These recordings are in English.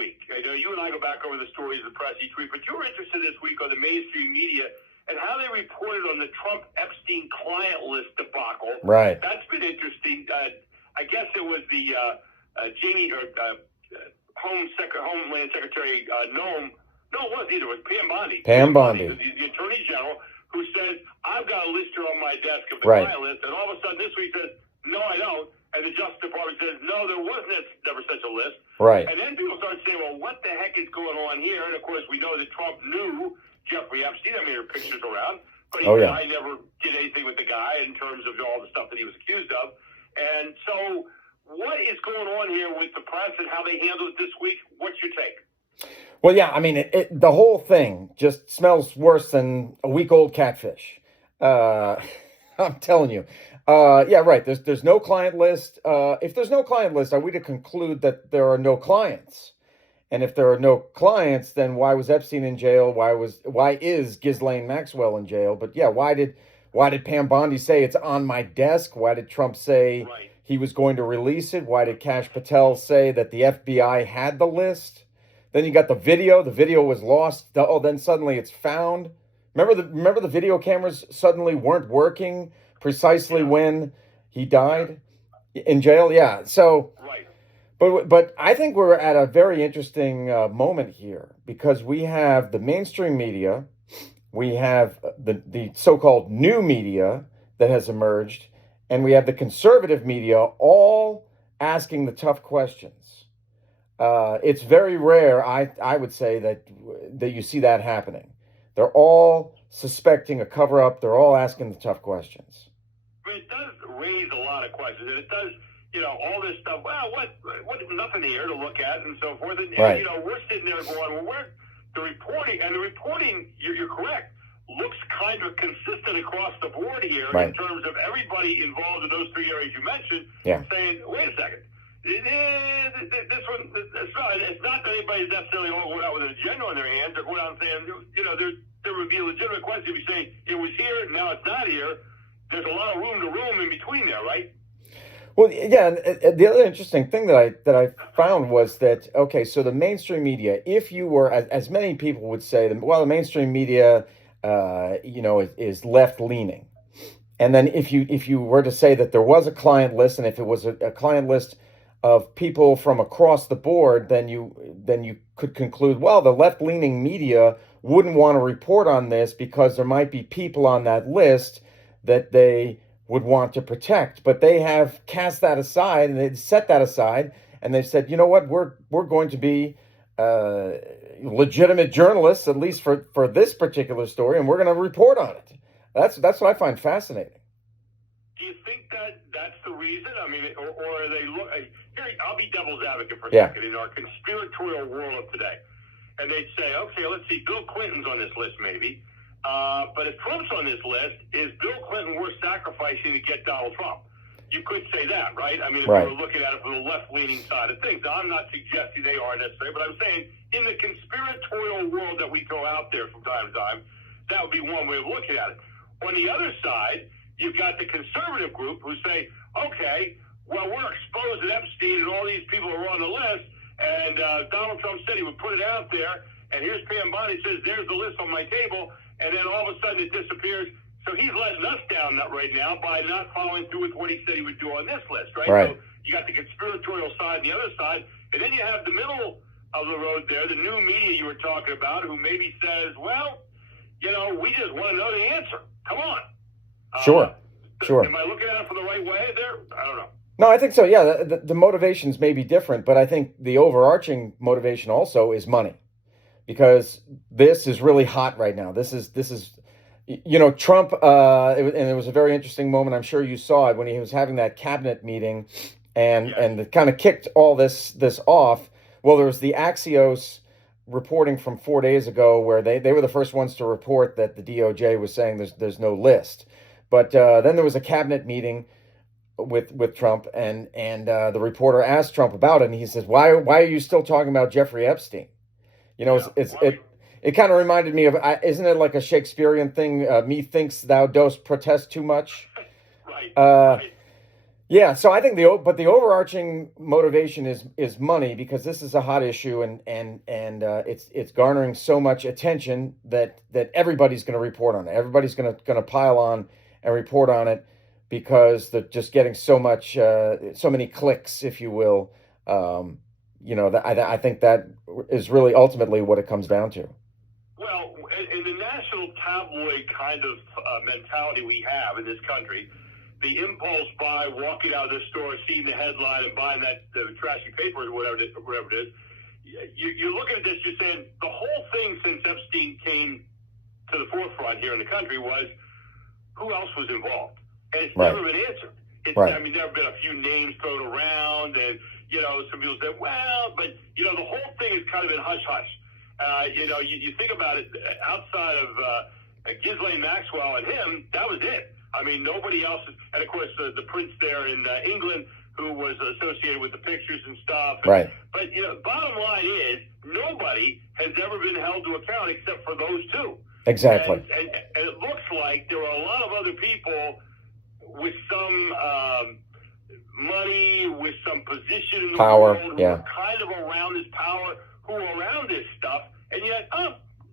week. I know you and I go back over the stories of the press each week, but you were interested this week on the mainstream media and how they reported on the Trump Epstein client list debacle. Right. That's been interesting. I guess it was the Homeland Secretary Noam. No, it wasn't either. It was Pam Bondi. Pam Bondi. The Attorney General, who says, I've got a list here on my desk of the Right. client list, and all of a sudden this week says, no, I don't. And the Justice Department says, no, there was never such a list. Right. And then people start saying, well, what the heck is going on here? And, of course, we know that Trump knew Jeffrey Epstein. I mean, there are pictures around. But he said, I never did anything with the guy in terms of all the stuff that he was accused of. And so what is going on here with the press and how they handled it this week? What's your take? Well, yeah, I mean, the whole thing just smells worse than a week-old catfish. I'm telling you. Yeah, right. There's no client list. If there's no client list, are we to conclude that there are no clients? And if there are no clients, then why was Epstein in jail? Why is Ghislaine Maxwell in jail? But yeah, why did Pam Bondi say it's on my desk? Why did Trump say he was going to release it? Why did Kash Patel say that the FBI had the list? Then you got the video. The video was lost. Then suddenly it's found. Remember the video cameras suddenly weren't working precisely when he died in jail. Yeah. So, but I think we're at a very interesting moment here because we have the mainstream media, we have the so-called new media that has emerged, and we have the conservative media all asking the tough questions. It's very rare, I would say, that you see that happening. They're all suspecting a cover-up. They're all asking the tough questions. I mean, it does raise a lot of questions, and it does, all this stuff. Well, what? Nothing here to look at, and so forth. And we're sitting there going, well, the reporting, you're correct, looks kind of consistent across the board here in terms of everybody involved in those three areas you mentioned, saying, wait a second. This one, it's not that anybody's necessarily all going out with an agenda on their hands. They're going out and saying, there would be a legitimate question if you say it was here, now it's not here. There's a lot of room to room in between there, right? Well, yeah. And the other interesting thing that I found was that, okay, so the mainstream media, if you were, as many people would say, the mainstream media, is left leaning. And then if you were to say that there was a client list, and if it was a client list of people from across the board, then you could conclude, well, the left-leaning media wouldn't want to report on this because there might be people on that list that they would want to protect. But they have cast that aside, and they've set that aside, and they've said, you know what, we're going to be legitimate journalists, at least for this particular story, and we're going to report on it. That's what I find fascinating. Do you think that's the reason? I mean, or are they look? Here, I'll be devil's advocate for a second in our conspiratorial world of today, and they'd say, okay, let's see, Bill Clinton's on this list, maybe, but if Trump's on this list, is Bill Clinton worth sacrificing to get Donald Trump? You could say that, right? I mean, if we were looking at it from the left-leaning side of things. Now, I'm not suggesting they are necessarily, but I'm saying in the conspiratorial world that we throw out there from time to time, that would be one way of looking at it. On the other side, you've got the conservative group who say, okay, well, we're exposed to Epstein and all these people are on the list, and Donald Trump said he would put it out there, and here's Pam Bondi says, there's the list on my table, and then all of a sudden it disappears. So he's letting us down right now by not following through with what he said he would do on this list, right? So you got the conspiratorial side and the other side, and then you have the middle of the road there, the new media you were talking about, who maybe says, well, we just want to know the answer. Come on. Sure. Am I looking at it from the right way there? I don't know. No, I think so. Yeah, the motivations may be different, but I think the overarching motivation also is money, because this is really hot right now. This is Trump. And it was a very interesting moment. I'm sure you saw it when he was having that cabinet meeting, and it kind of kicked all this off. Well, there was the Axios reporting from 4 days ago where they were the first ones to report that the DOJ was saying there's no list. But then there was a cabinet meeting with Trump, and the reporter asked Trump about it, and he says, why are you still talking about Jeffrey Epstein? It kind of reminded me of, isn't it like a Shakespearean thing? Methinks thou dost protest too much. Right. Yeah, so I think the overarching motivation is money because this is a hot issue and it's garnering so much attention that everybody's going to report on it. Everybody's going to pile on and report on it because they're just getting so many clicks, if you will. Um, I think that is really ultimately what it comes down to. Well, in the national tabloid kind of mentality we have in this country, the impulse buy, walking out of the store, seeing the headline, and buying the trashy paper or whatever it is, you're looking at this, you're saying the whole thing since Epstein came to the forefront here in the country was who else was involved, and it's Right. never been answered. Right. I mean, there have been a few names thrown around, and some people say, well, but the whole thing has kind of been hush hush. You think about it outside of Ghislaine Maxwell and him, that was it. I mean, nobody else, and of course the prince there in England who was associated with the pictures and stuff. Right. But bottom line is nobody has ever been held to account except for those two. Exactly. And it looks like there are a lot of other people with some money, with some position in the Power, world, who yeah. are kind of around this power, who are around this stuff, and yet,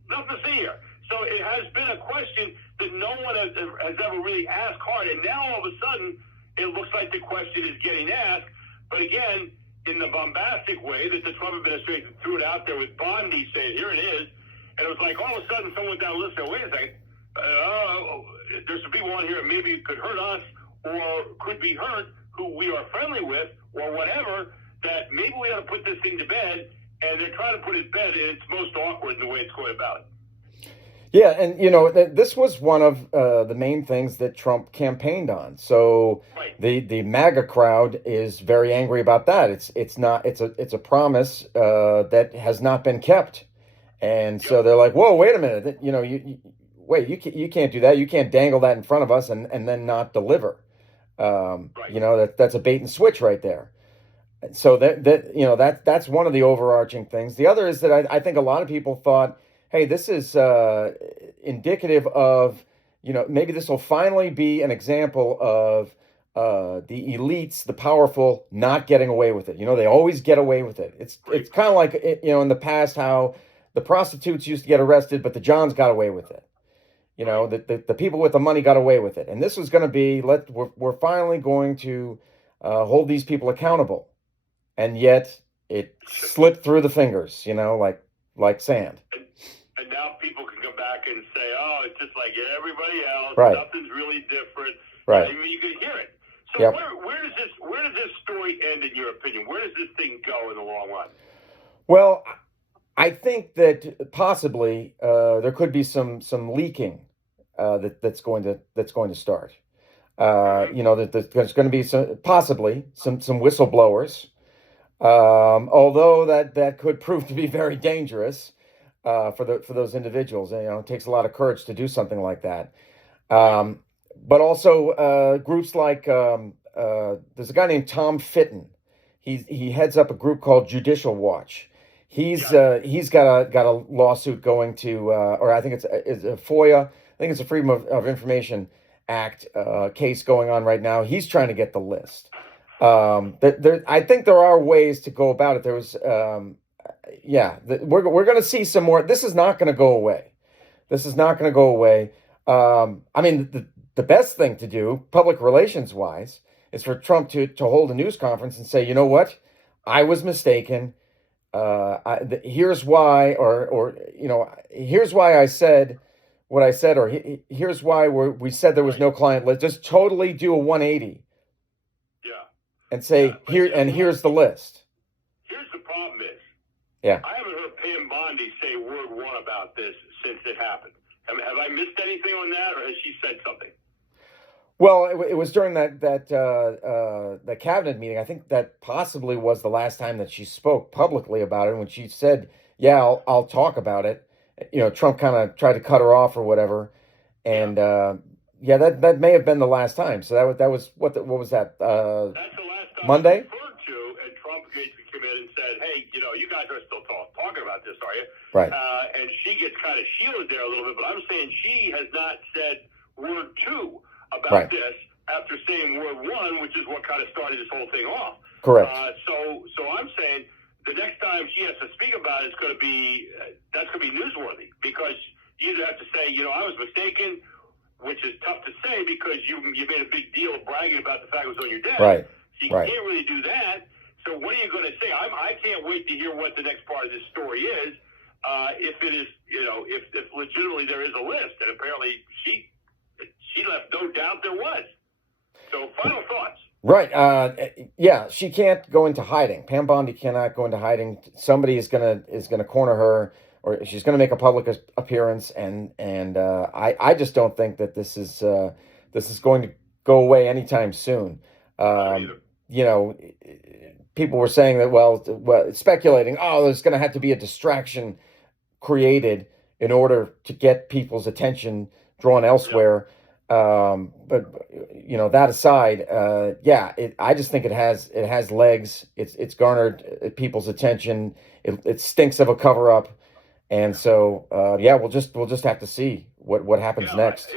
nothing to see here. So it has been a question that no one has ever really asked hard, and now all of a sudden, it looks like the question is getting asked, but again, in the bombastic way that the Trump administration threw it out there with Bondi saying, here it is, and it was like all of a sudden someone down the list said, wait a second, there's some people on here that maybe could hurt us or could be hurt who we are friendly with or whatever, that maybe we ought to put this thing to bed, and they're trying to put it to bed, and it's most awkward in the way it's going about it. Yeah, and this was one of the main things that Trump campaigned on. So Right. the MAGA crowd is very angry about that. It's a promise that has not been kept, and so they're like, whoa, wait a minute, you can't do that. You can't dangle that in front of us and then not deliver. Right. That's a bait and switch right there. So that's one of the overarching things. The other is that I think a lot of people thought, hey, this is indicative of, maybe this will finally be an example of the elites, the powerful, not getting away with it. They always get away with it. It's kind of like, in the past how the prostitutes used to get arrested, but the Johns got away with it. The people with the money got away with it. And this was going to be, we're finally going to hold these people accountable. And yet it slipped through the fingers, like sand. And now people can come back and say, oh, it's just like everybody else. Right. Nothing's really different. Right. I mean, you can hear it. So Yep. where does this story end, in your opinion? Where does this thing go in the long run? Well, I think that possibly there could be some leaking that's going to start. That there's going to be possibly some whistleblowers. Although that could prove to be very dangerous for those individuals, and it takes a lot of courage to do something like that. But also groups like there's a guy named Tom Fitton. He heads up a group called Judicial Watch. He's got a lawsuit going to, or I think it's a FOIA. I think it's a Freedom of Information Act case going on right now. He's trying to get the list. I think there are ways to go about it. There was, we're going to see some more. This is not going to go away. I mean, the best thing to do, public relations wise, is for Trump to hold a news conference and say, you know what, I was mistaken. Here's why, here's why I said what I said, or here's why we said there was no client list. Just totally do a 180. And say, here's the list. Here's the problem is, I haven't heard Pam Bondi say word one about this since it happened. Have I missed anything on that, or has she said something? Well, it was during that cabinet meeting. I think that possibly was the last time that she spoke publicly about it. When she said, "Yeah, I'll talk about it," Trump kind of tried to cut her off or whatever, and that may have been the last time. So that was what was that? That's the last time Monday. Referred to, and Trump basically came in and said, "Hey, you guys are still talking about this, are you?" Right. And she gets kind of shielded there a little bit, but I'm saying she has not said word two about this after saying word one, which is what kind of started this whole thing off. Correct. So I'm saying the next time she has to speak about it, it's going to be that's going to be newsworthy, because you either have to say, I was mistaken, which is tough to say because you made a big deal of bragging about the fact it was on your desk. Right. So you can't really do that. So what are you going to say? I can't wait to hear what the next part of this story is. If it is, if legitimately there is a list, and apparently she left no doubt there was. So final thoughts. Right. Yeah, she can't go into hiding. Pam Bondi cannot go into hiding. Somebody is gonna corner her, or she's gonna make a public appearance, and I just don't think that this is going to go away anytime soon. People were saying that, well, speculating, there's going to have to be a distraction created in order to get people's attention drawn elsewhere. But that aside, I just think it has legs. It's garnered people's attention. It stinks of a cover up, and so we'll just have to see what happens next.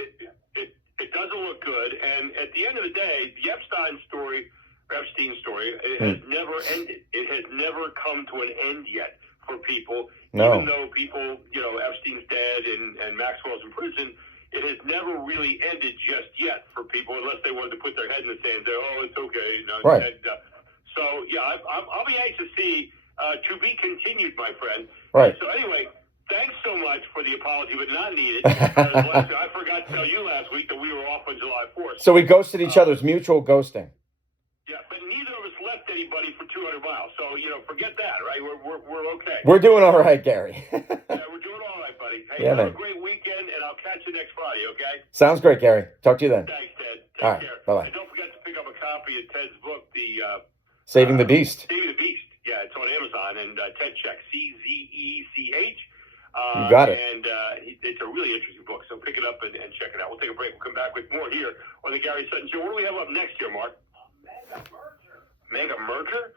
It doesn't look good, and at the end of the day, the Epstein story, it has never ended. It has never come to an end yet for people. No. Even though people, Epstein's dead and Maxwell's in prison, it has never really ended just yet for people, unless they wanted to put their head in the sand and say, "Oh, it's okay." Right. And, I'll be anxious to see to be continued, my friend. Right. So anyway, thanks so much for the apology, but not needed. I forgot to tell you last week that we were off on July 4th. So we ghosted each other's mutual ghosting. Yeah, but neither of us left anybody for 200 miles. So, forget that, right? We're okay. We're doing all right, Gary. Yeah, we're doing all right, buddy. Hey, have a great weekend, and I'll catch you next Friday, okay? Sounds great, Gary. Talk to you then. Thanks, Ted. All right, Take care. bye-bye. And don't forget to pick up a copy of Ted's book, Saving the Beast. Saving the Beast. Yeah, it's on Amazon, and Ted Czech, CZECH. You got it. And it's a really interesting book, so pick it up and check it out. We'll take a break. We'll come back with more here on the Gary Sutton Show. What do we have up next here, Mark? Mega merger. Mega merger?